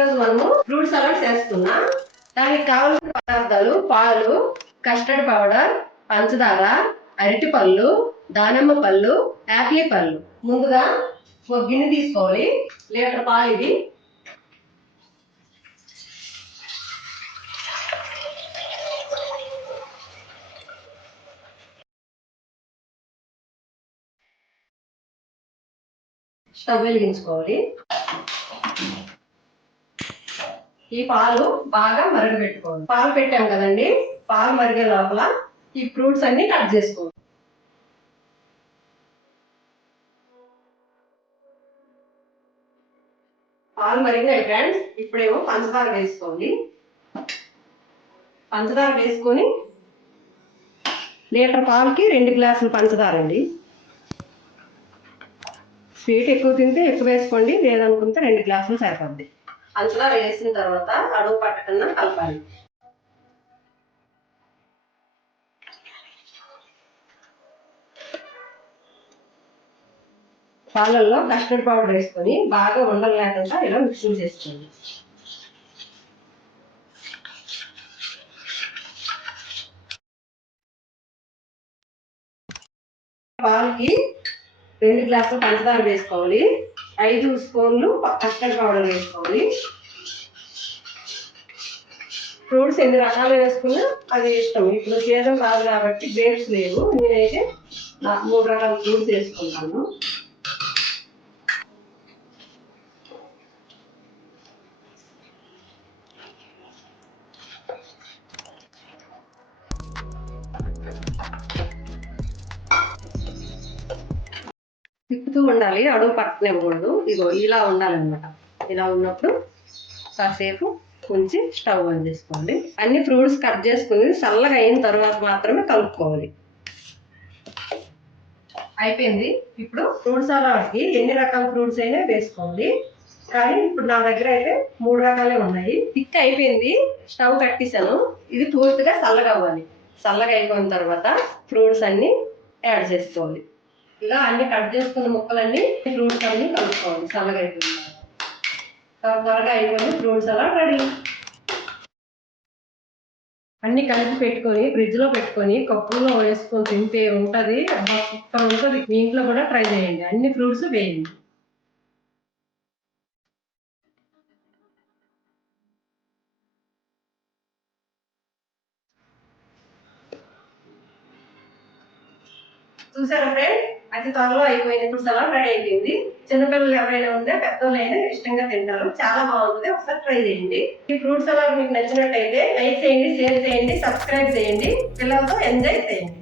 ఈరోజు మనము fruit salad చేస్తున్నాం. దానికి కావాల్సిన పదార్థాలు పాలు, కస్టర్డ్ పౌడర్, పంచదార, అరటి పళ్ళు, దానిమ్మ పళ్ళు, యాపిల్ పళ్ళు. ముందుగా ఒక గిన్నె తీసుకోవాలి. లీటర్ పాలు ఇది. స్టవ్ వెలిగించుకోవాలి. ఈ పాలు బాగా మరగబెట్టుకోవాలి. పాలు పెట్టాం కదండి, పాలు మరిగే లోపల ఈ ఫ్రూట్స్ అన్ని కట్ చేసుకోవాలి. పాలు మరిగినాయి ఫ్రెండ్స్. ఇప్పుడేమో పంచదార వేసుకోండి. పంచదార వేసుకొని లీటర్ పాలకి 2 గ్లాసులు పంచదార అండి. స్వీట్ ఎక్కువ తింటే ఎక్కువ వేసుకోండి, లేదనుకుంటే 2 గ్లాసులు సరిపోద్ది. పంచదార వేసిన తర్వాత అడుగు పట్టకుండా కలపాలి. పాలల్లో కస్టర్డ్ పౌడర్ వేసుకొని బాగా ఉండలు లేకుండా ఇలా మిక్సింగ్ చేసుకోండి. పాలకి 2 గ్లాసులు పంచదార వేసుకోవాలి. 5 స్పూన్లు కస్టర్డ్ పౌడర్ వేసుకోవాలి. ఫ్రూట్స్ ఎన్ని రకాలు వేసుకున్నా అది ఇష్టం. ఇప్పుడు సీజన్ కాదు కాబట్టి గ్రేప్స్ లేవు. నేనైతే 3 రకాల ఫ్రూట్స్ వేసుకుంటాను. తిప్పుతూ ఉండాలి, అడుగు పట్టనివ్వకూడదు. ఇగో ఇలా ఉండాలన్నమాట. ఇలా ఉన్నప్పుడు కాసేపు ఉంచి స్టవ్ ఆన్ చేసుకోండి. అన్ని ఫ్రూట్స్ కట్ చేసుకుని చల్లగా అయిన తర్వాత మాత్రమే కలుపుకోవాలి. అయిపోయింది. ఇప్పుడు ఫ్రూట్ సలాడ్కి ఎన్ని రకాల ఫ్రూట్స్ అయినా వేసుకోండి. కానీ ఇప్పుడు నా దగ్గర అయితే 3 రకాలే ఉన్నాయి. థిక్ అయిపోయింది. స్టవ్ కట్టేసాను. ఇది పూర్తిగా చల్లగా అవ్వాలి. చల్లగా అయిపోయిన తర్వాత ఫ్రూట్స్ అన్ని యాడ్ చేసుకోవాలి. ఇలా అన్ని కట్ చేసుకున్న ముక్కలన్నీ ఫ్రూట్స్ అన్ని కలుపుకోవాలి. చల్లగా అయిపోయింది. త్వరగా అయిపోయింది. Fruits salad ready. అన్ని కలిపి పెట్టుకొని ఫ్రిడ్జ్ లో పెట్టుకొని కప్పుల్లో వేసుకొని తింటే ఉంటది. సూపర్ ఉంటుంది. మీ ఇంట్లో కూడా ట్రై చేయండి. అన్ని ఫ్రూట్స్ వేయండి. చూసారా ఫ్రెండ్, అతి త్వరలో అయిపోయింది. ఫ్రూట్ సలాడ్ రెడీ అయిపోయింది. చిన్నపిల్లలు ఎవరైనా ఉంటే పెద్దోళ్ళైనా ఇష్టంగా తింటారు. చాలా బాగుంటుంది. ఒకసారి ట్రై చేయండి. ఈ ఫ్రూట్ సలాడ్ మీకు నచ్చినట్టయితే లైక్ చేయండి, షేర్ చేయండి, సబ్స్క్రైబ్ చేయండి. పిల్లలతో ఎంజాయ్ చేయండి.